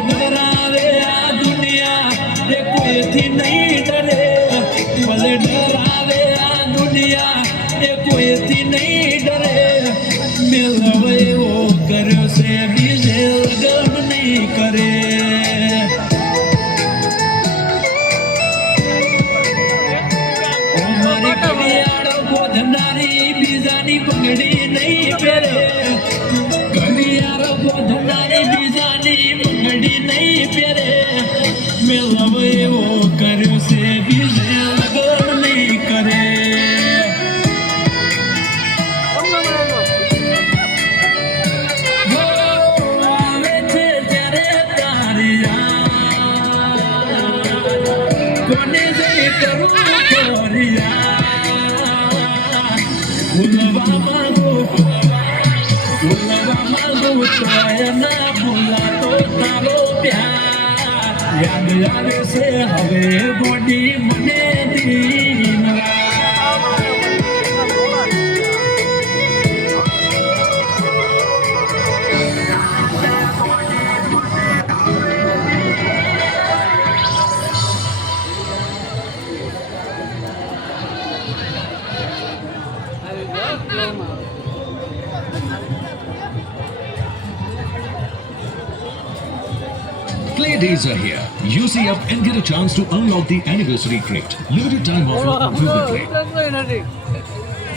ડરાવે આ દુનિયા એ કોઈથી નહીં ડરે ભલે ડરાવે આ દુનિયા એ કોઈથી નહીં ડરે મેલવ એવો કર્યો છે બીજે લગન નહીં કરે મારી કડિયાળો બોધનારી બીજાની પગડી નહીં પહેરે કડિયાળો બોધનારી બીજાની પગડી નહીં પહેરે મેલવ એવો કર્યો છે બીજે લગન નહીં કરે કોને જઈ કરું ભૂલવા માંગુ તોય ના ભૂલાતો તારો પ્યાર યાદ આવે છે હવે બોડી મને દીન Play days are here. Use the app and get a chance to unlock the anniversary crate. Limited time offer on Google Play.